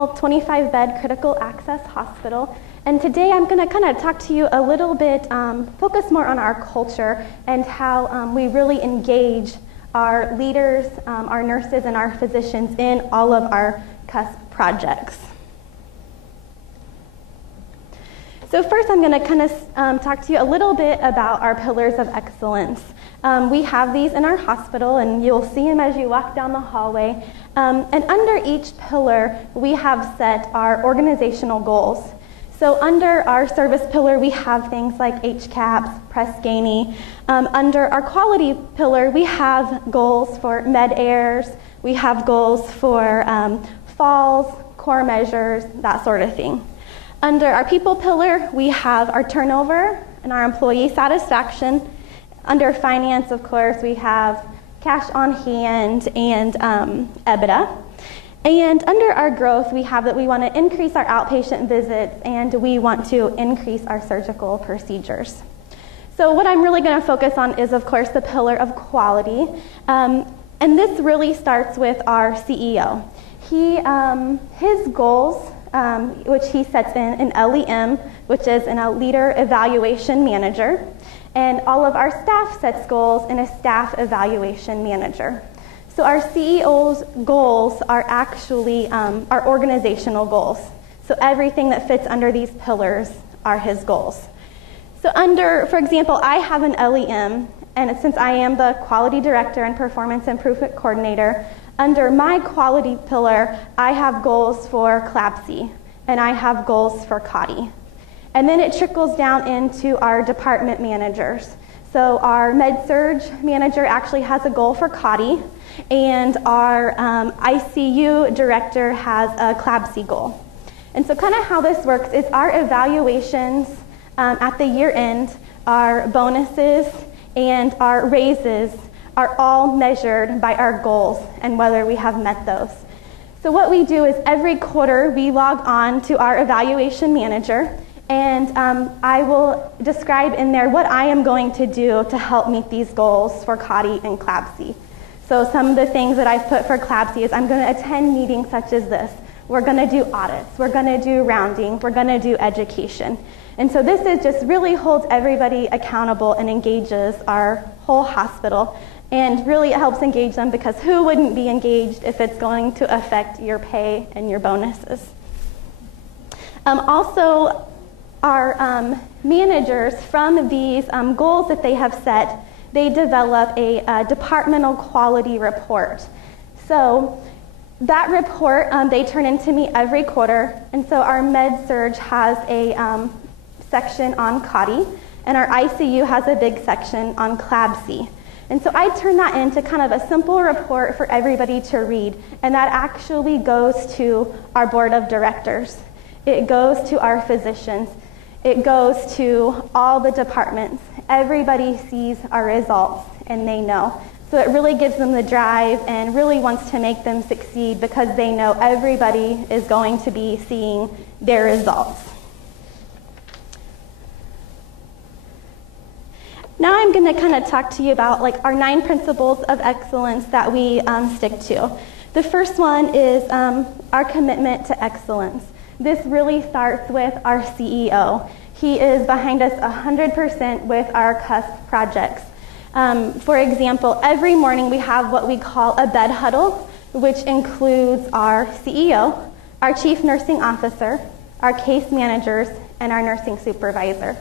25-bed critical access hospital, and today I'm going to kind of talk to you a little bit, focus more on our culture and how we really engage our leaders, our nurses, and our physicians in all of our CUSP projects. So first I'm going to kind of talk to you a little bit about our pillars of excellence. We have these in our hospital, and you'll see them as you walk down the hallway. And under each pillar, we have set our organizational goals. So under our service pillar, we have things like HCAPS, Press Ganey. Under our quality pillar, we have goals for med errors. We have goals for falls, core measures, that sort of thing. Under our people pillar, we have our turnover and our employee satisfaction. Under finance, of course, we have cash on hand and EBITDA. And under our growth, we have that we want to increase our outpatient visits and we want to increase our surgical procedures. So what I'm really going to focus on is, of course, the pillar of quality. And this really starts with our CEO. His goals, which he sets in an LEM, which is a leader evaluation manager. And all of our staff sets goals in a staff evaluation manager. So our CEO's goals are actually our organizational goals. So everything that fits under these pillars are his goals. So for example, I have an LEM, and since I am the quality director and performance improvement coordinator, under my quality pillar, I have goals for CLABSI, and I have goals for COTI. And then it trickles down into our department managers. So our med-surg manager actually has a goal for COTI, and our ICU director has a CLABSI goal. And so kind of how this works is our evaluations at the year end, our bonuses and our raises are all measured by our goals and whether we have met those. So what we do is every quarter we log on to our evaluation manager, and I will describe in there what I am going to do to help meet these goals for COTI and CLABSI. So some of the things that I've put for CLABSI is I'm going to attend meetings such as this. We're going to do audits. We're going to do rounding. We're going to do education. And so this is just really holds everybody accountable and engages our whole hospital. And really it helps engage them, because who wouldn't be engaged if it's going to affect your pay and your bonuses? Also, our managers, from these goals that they have set, they develop a departmental quality report. So that report they turn into me every quarter, and so our med-surg has a section on COTI, and our ICU has a big section on CLABSI. And so I turn that into kind of a simple report for everybody to read, and that actually goes to our board of directors. It goes to our physicians. It goes to all the departments. Everybody sees our results, and they know. So it really gives them the drive and really wants to make them succeed, because they know everybody is going to be seeing their results. Now I'm going to kind of talk to you about our 9 principles of excellence that we stick to. The first one is our commitment to excellence. This really starts with our CEO. He is behind us 100% with our CUSP projects. For example, every morning we have what we call a bed huddle, which includes our CEO, our chief nursing officer, our case managers, and our nursing supervisor.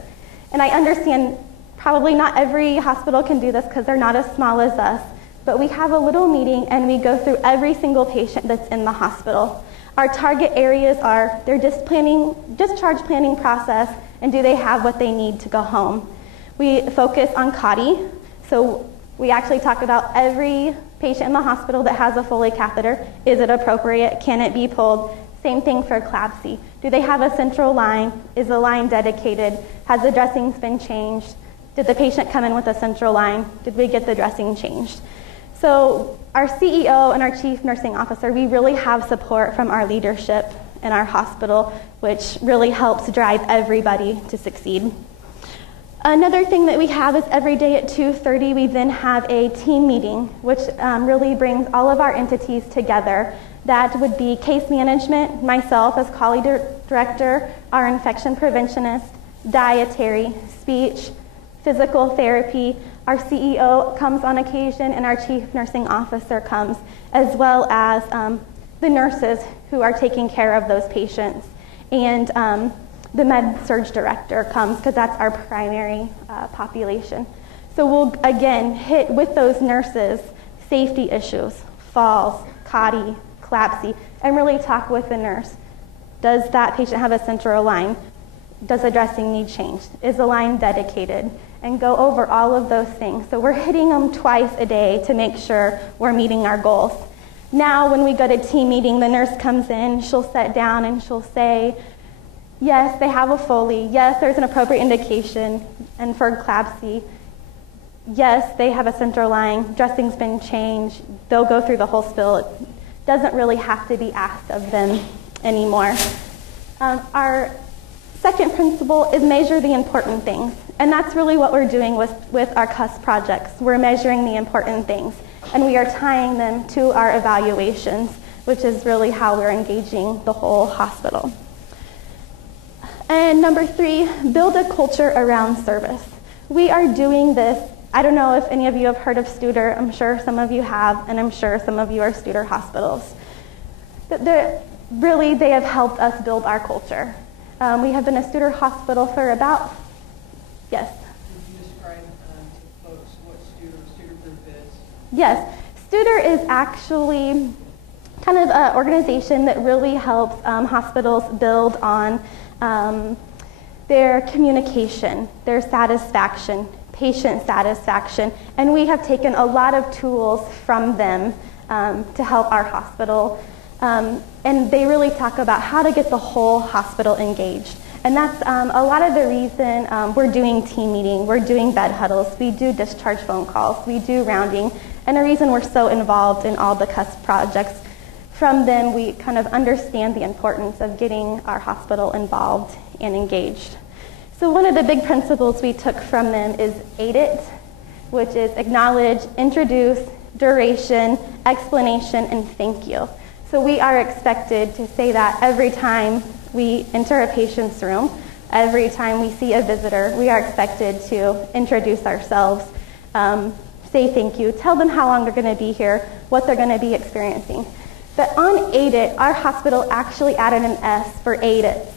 And I understand probably not every hospital can do this because they're not as small as us, but we have a little meeting and we go through every single patient that's in the hospital. Our target areas are their discharge planning process, and do they have what they need to go home. We focus on COTI, so we actually talk about every patient in the hospital that has a Foley catheter. Is it appropriate? Can it be pulled? Same thing for CLABSI. Do they have a central line? Is the line dedicated? Has the dressings been changed? Did the patient come in with a central line? Did we get the dressing changed? So our CEO and our chief nursing officer, we really have support from our leadership in our hospital, which really helps drive everybody to succeed. Another thing that we have is every day at 2:30 we then have a team meeting, which really brings all of our entities together That would be case management, myself as quality director, our infection preventionist, dietary, speech, physical therapy. Our CEO comes on occasion, and our chief nursing officer comes, as well as the nurses who are taking care of those patients. And the med-surg director comes, because that's our primary population. So we'll, again, hit with those nurses safety issues, falls, CLABSI, and really talk with the nurse. Does that patient have a central line? Does the dressing need changed? Is the line dedicated? And go over all of those things. So we're hitting them twice a day to make sure we're meeting our goals. Now when we go to team meeting, the nurse comes in, she'll sit down and she'll say, yes, they have a Foley. Yes, there's an appropriate indication. And for CLABSI, yes, they have a central line. Dressing's been changed. They'll go through the whole spill. It doesn't really have to be asked of them anymore. Our second principle is measure the important things. And that's really what we're doing with our CUS projects. We're measuring the important things. And we are tying them to our evaluations, which is really how we're engaging the whole hospital. And number 3, build a culture around service. We are doing this. I don't know if any of you have heard of Studer. I'm sure some of you have, and I'm sure some of you are Studer hospitals. Really, they have helped us build our culture. We have been a Studer hospital for about, yes? Could you describe to folks what Studer Group is? Yes, Studer is actually kind of an organization that really helps hospitals build on their communication, their satisfaction, patient satisfaction, and we have taken a lot of tools from them to help our hospital. And they really talk about how to get the whole hospital engaged. And that's a lot of the reason we're doing team meeting, we're doing bed huddles, we do discharge phone calls, we do rounding, and the reason we're so involved in all the CUS projects. From them, we kind of understand the importance of getting our hospital involved and engaged. So one of the big principles we took from them is AIDIT, which is acknowledge, introduce, duration, explanation, and thank you. So we are expected to say that every time we enter a patient's room, every time we see a visitor, we are expected to introduce ourselves, say thank you, tell them how long they're going to be here, what they're going to be experiencing. But on AIDIT, our hospital actually added an S for AIDITs,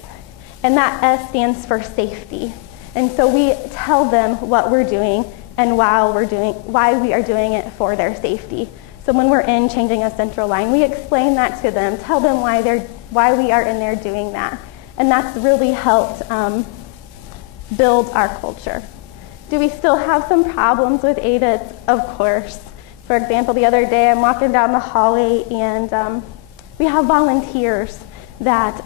and that S stands for safety. And so we tell them what we're doing and why we are doing it for their safety. So when we're in changing a central line, we explain that to them, tell them why we are in there doing that. And that's really helped build our culture. Do we still have some problems with AIDITs? Of course. For example, the other day I'm walking down the hallway and we have volunteers that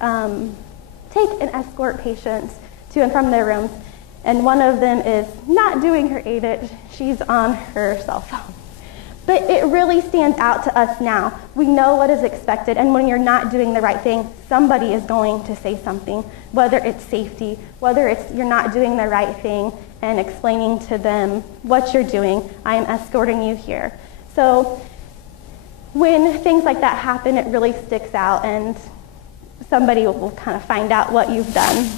take and escort patients to and from their rooms. And one of them is not doing her AIDIT, she's on her cell phone. But it really stands out to us now. We know what is expected, and when you're not doing the right thing, somebody is going to say something, whether it's safety, whether it's you're not doing the right thing, and explaining to them what you're doing. I am escorting you here. So when things like that happen, it really sticks out, and somebody will kind of find out what you've done.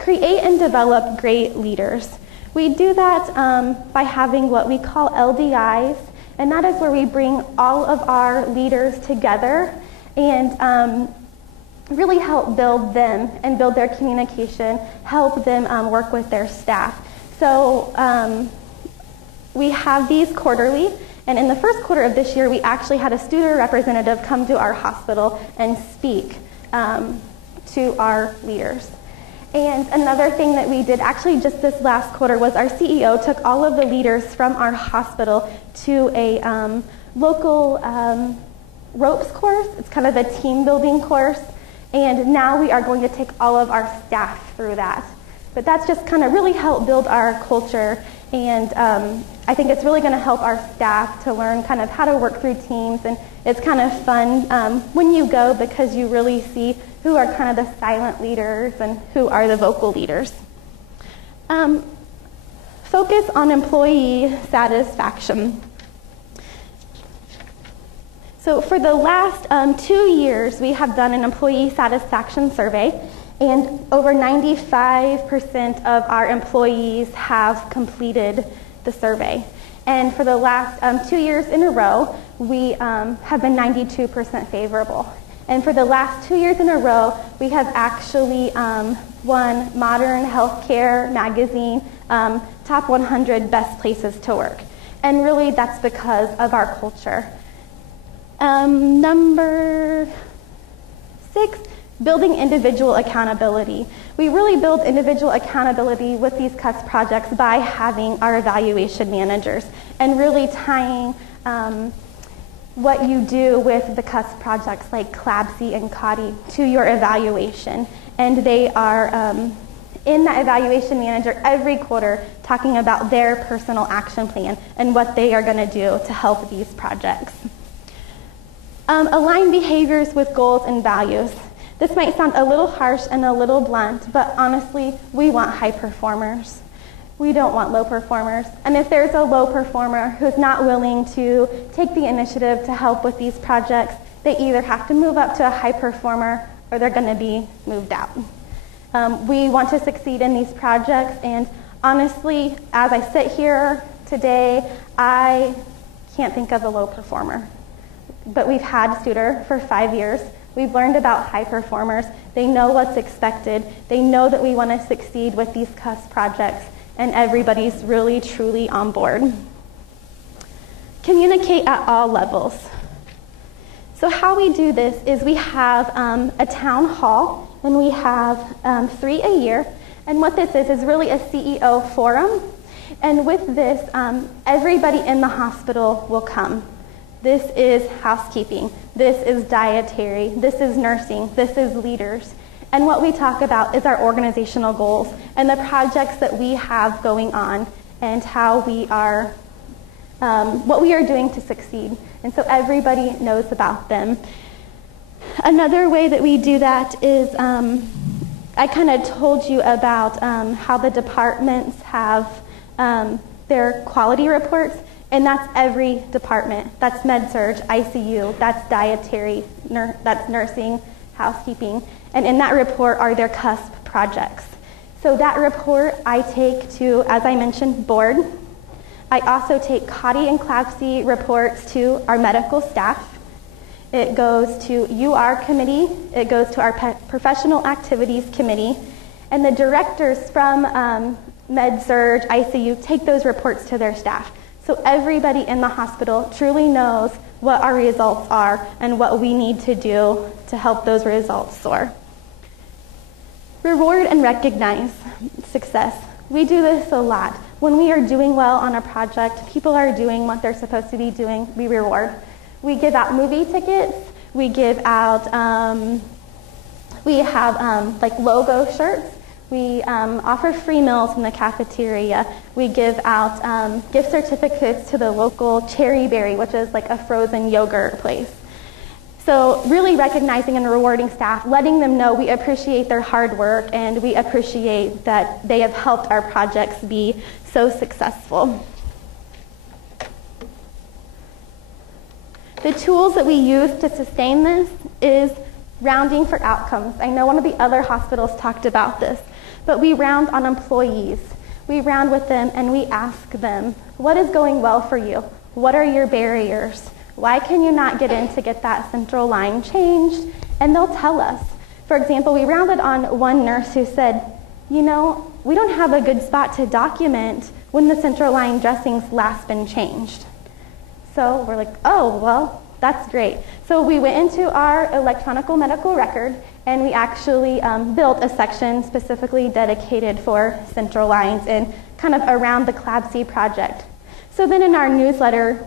Create and develop great leaders. We do that by having what we call LDIs, and that is where we bring all of our leaders together and really help build them and build their communication, help them work with their staff. So we have these quarterly, and in the first quarter of this year, we actually had a student representative come to our hospital and speak to our leaders. And another thing that we did actually just this last quarter was our CEO took all of the leaders from our hospital to a local ropes course. It's kind of a team building course. And now we are going to take all of our staff through that. But that's just kind of really helped build our culture. And I think it's really going to help our staff to learn kind of how to work through teams. And it's kind of fun when you go because you really see who are kind of the silent leaders and who are the vocal leaders. Focus on employee satisfaction. So for the last 2 years, we have done an employee satisfaction survey, and over 95% of our employees have completed the survey. And for the last 2 years in a row, we have been 92% favorable. And for the last 2 years in a row, we have actually won Modern Healthcare Magazine Top 100 Best Places to Work. And really, that's because of our culture. Number 6, building individual accountability. We really build individual accountability with these CUS projects by having our evaluation managers and really tying what you do with the CUS projects like CLABSI and COTI to your evaluation. And they are in that evaluation manager every quarter talking about their personal action plan and what they are going to do to help these projects. Align behaviors with goals and values. This might sound a little harsh and a little blunt, but honestly, we want high performers. We don't want low performers. And if there's a low performer who's not willing to take the initiative to help with these projects, they either have to move up to a high performer or they're going to be moved out. We want to succeed in these projects, and honestly, as I sit here today, I can't think of a low performer. But we've had Studer for 5 years. We've learned about high performers. They know what's expected. They know that we want to succeed with these CUS projects, and everybody's really, truly on board. Communicate at all levels. So how we do this is we have a town hall, and we have 3 a year. And what this is really a CEO forum. And with this, everybody in the hospital will come. This is housekeeping, this is dietary, this is nursing, this is leaders. And what we talk about is our organizational goals and the projects that we have going on and how we are, what we are doing to succeed. And so everybody knows about them. Another way that we do that is, I kind of told you about how the departments have their quality reports. And that's every department. That's med-surg, ICU, that's dietary, that's nursing, housekeeping. And in that report are their CUSP projects. So that report I take to, as I mentioned, board. I also take COTI and CLABSI reports to our medical staff. It goes to UR committee. It goes to our professional activities committee. And the directors from med-surg, ICU take those reports to their staff. So everybody in the hospital truly knows what our results are and what we need to do to help those results soar. Reward and recognize success. We do this a lot. When we are doing well on a project, people are doing what they're supposed to be doing, we reward. We give out movie tickets. We give out, we have like logo shirts. We offer free meals in the cafeteria. We give out gift certificates to the local Cherry Berry, which is like a frozen yogurt place. So really recognizing and rewarding staff, letting them know we appreciate their hard work and we appreciate that they have helped our projects be so successful. The tools that we use to sustain this is rounding for outcomes. I know one of the other hospitals talked about this. But we round on employees. We round with them and we ask them, what is going well for you? What are your barriers? Why can you not get in to get that central line changed? And they'll tell us. For example, we rounded on one nurse who said, you know, we don't have a good spot to document when the central line dressing's last been changed. So we're like, oh, well, that's great. So we went into our electronic medical record and we actually built a section specifically dedicated for central lines and kind of around the CLABSI project. So then in our newsletter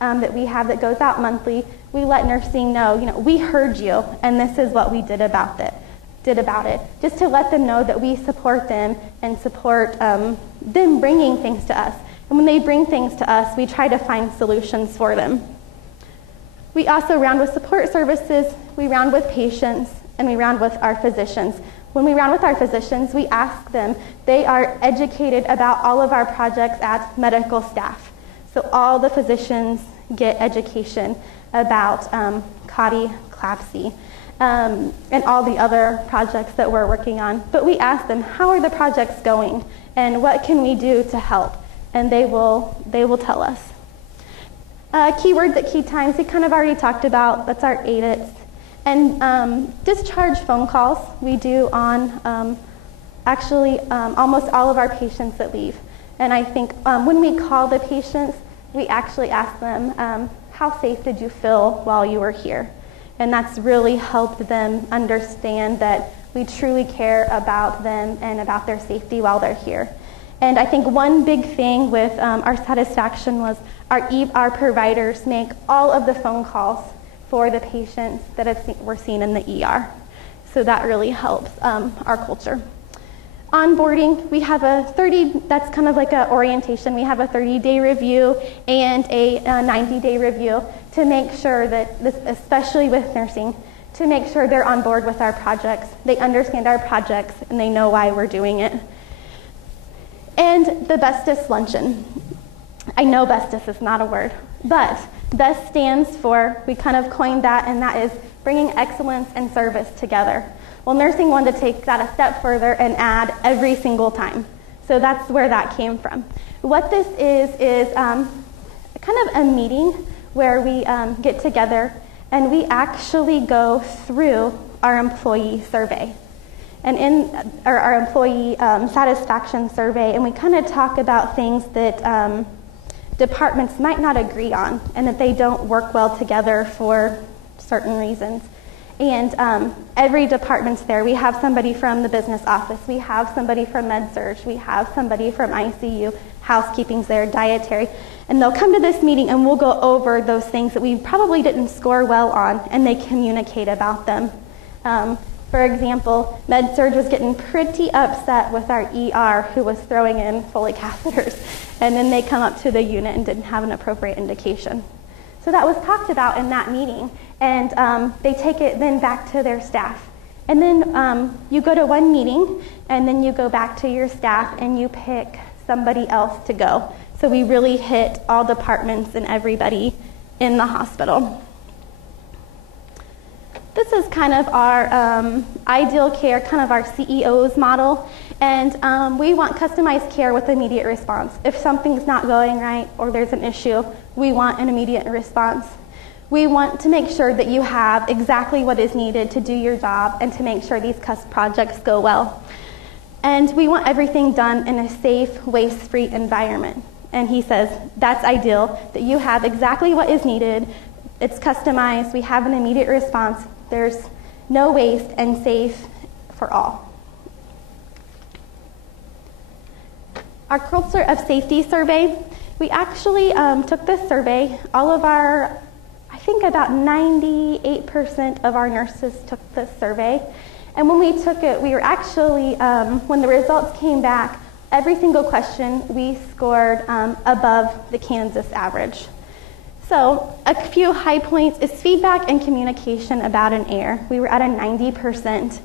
that we have that goes out monthly, we let nursing know, you know, we heard you and this is what we did about it, just to let them know that we support them and support them bringing things to us. And when they bring things to us, we try to find solutions for them. We also round with support services, we round with patients, and we round with our physicians. When we round with our physicians, we ask them, they are educated about all of our projects at medical staff. So all the physicians get education about CLABSI, and all the other projects that we're working on. But we ask them, how are the projects going, and what can we do to help? And they will tell us. Keywords at key times, we kind of already talked about. That's our ADITs. And discharge phone calls we do on almost all of our patients that leave. And I think when we call the patients, we actually ask them, how safe did you feel while you were here? And that's really helped them understand that we truly care about them and about their safety while they're here. And I think one big thing with our satisfaction was our providers make all of the phone calls for the patients that were seen in the ER. So that really helps our culture. Onboarding, we have that's kind of like an orientation. We have a 30-day review and a 90-day review to make sure that, especially with nursing, to make sure they're on board with our projects. They understand our projects and they know why we're doing it. And the Bestest Luncheon. I know Bestest is not a word, but BEST stands for, we kind of coined that, and that is bringing excellence and service together. Well, nursing wanted to take that a step further and add every single time. So that's where that came from. What this is kind of a meeting where we get together and we actually go through our employee survey. And in our employee satisfaction survey, and we kind of talk about things that departments might not agree on and that they don't work well together for certain reasons. And every department's there. We have somebody from the business office. We have somebody from med-surg. We have somebody from ICU. Housekeeping's there, dietary. And they'll come to this meeting and we'll go over those things that we probably didn't score well on, and they communicate about them. For example, med-surg was getting pretty upset with our ER who was throwing in Foley catheters, and then they come up to the unit and didn't have an appropriate indication. So that was talked about in that meeting, and they take it then back to their staff. And then you go to one meeting, and then you go back to your staff, and you pick somebody else to go. So we really hit all departments and everybody in the hospital. This is kind of our ideal care, kind of our CEO's model. And we want customized care with immediate response. If something's not going right or there's an issue, we want an immediate response. We want to make sure that you have exactly what is needed to do your job and to make sure these projects go well. And we want everything done in a safe, waste-free environment. And he says, that's ideal, that you have exactly what is needed. It's customized. We have an immediate response. There's no waste and safe for all. Our culture of safety survey, we actually took this survey. All of our, I think about 98% of our nurses took this survey. And when we took it, we were actually, when the results came back, every single question we scored above the Kansas average. So a few high points is feedback and communication about an error. We were at a 90%.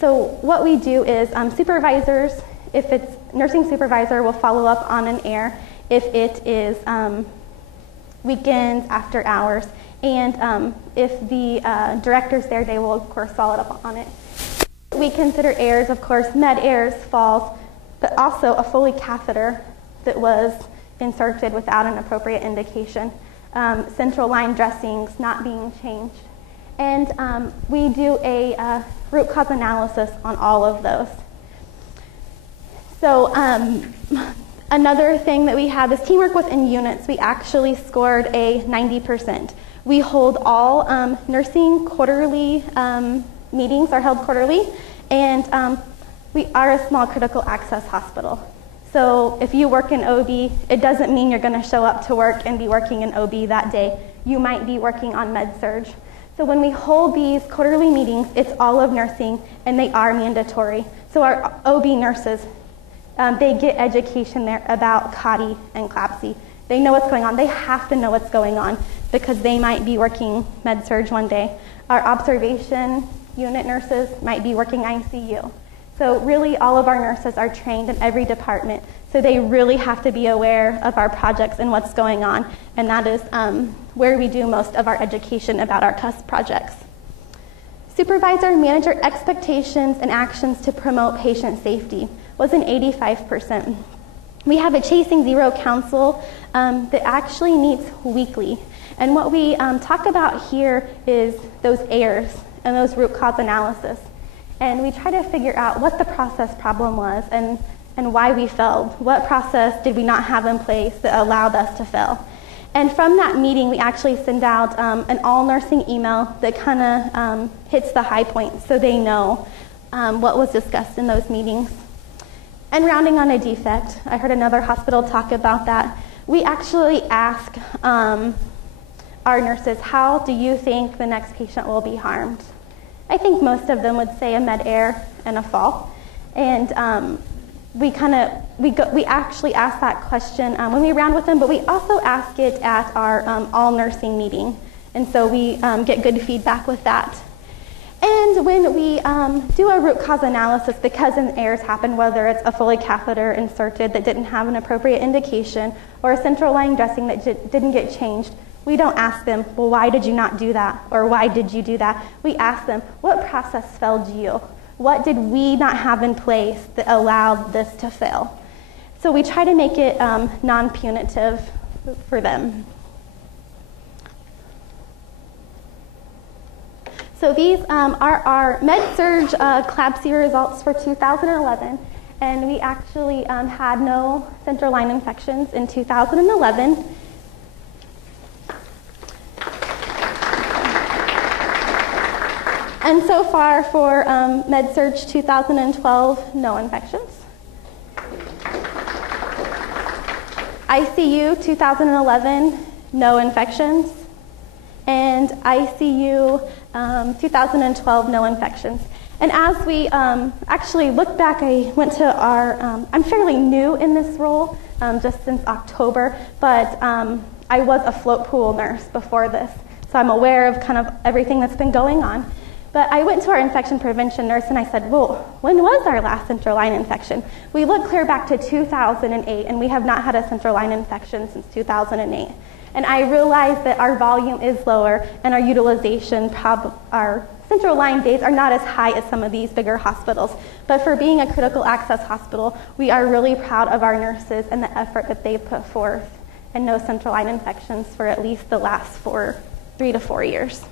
So what we do is supervisors, if it's nursing supervisor, will follow up on an error if it is weekends, after hours. And if the director's there, they will, of course, follow up on it. We consider errors, of course, med errors, falls, but also a Foley catheter that was inserted without an appropriate indication, central line dressings not being changed. And we do a root cause analysis on all of those. So another thing that we have is teamwork within units. We actually scored a 90%. We hold all nursing quarterly meetings are held quarterly, and we are a small critical access hospital. So if you work in OB, it doesn't mean you're going to show up to work and be working in OB that day. You might be working on med-surg. So when we hold these quarterly meetings, it's all of nursing, and they are mandatory. So our OB nurses, they get education there about COTI and CLABSI. They know what's going on. They have to know what's going on because they might be working med-surg one day. Our observation unit nurses might be working ICU. So really all of our nurses are trained in every department, so they really have to be aware of our projects and what's going on, and that is where we do most of our education about our CUS projects. Supervisor and manager expectations and actions to promote patient safety was an 85%. We have a Chasing Zero Council that actually meets weekly. And what we talk about here is those errors and those root cause analysis. And we try to figure out what the process problem was and why we failed. What process did we not have in place that allowed us to fail? And from that meeting, we actually send out an all-nursing email that kind of hits the high points so they know what was discussed in those meetings. And rounding on a defect, I heard another hospital talk about that. We actually ask our nurses, how do you think the next patient will be harmed? I think most of them would say a med-air and a fall. And we actually ask that question when we round with them, but we also ask it at our all-nursing meeting. And so we get good feedback with that. And when we do a root cause analysis, because an errors happen, whether it's a Foley catheter inserted that didn't have an appropriate indication or a central line dressing that didn't get changed, we don't ask them, well, why did you not do that? Or why did you do that? We ask them, what process failed you? What did we not have in place that allowed this to fail? So we try to make it non-punitive for them. So these are our Med-Surg CLABSI results for 2011, and we actually had no central line infections in 2011. And so far for Med-Surg 2012, no infections. ICU 2011, no infections. And ICU 2012, no infections. And as we actually look back, I went to our, I'm fairly new in this role, just since October, but I was a float pool nurse before this, so I'm aware of kind of everything that's been going on. But I went to our infection prevention nurse and I said, well, when was our last central line infection? We look clear back to 2008, and we have not had a central line infection since 2008. And I realized that our volume is lower and our utilization, our central line days are not as high as some of these bigger hospitals. But for being a critical access hospital, we are really proud of our nurses and the effort that they put forth, and no central line infections for at least the last 3 to 4 years.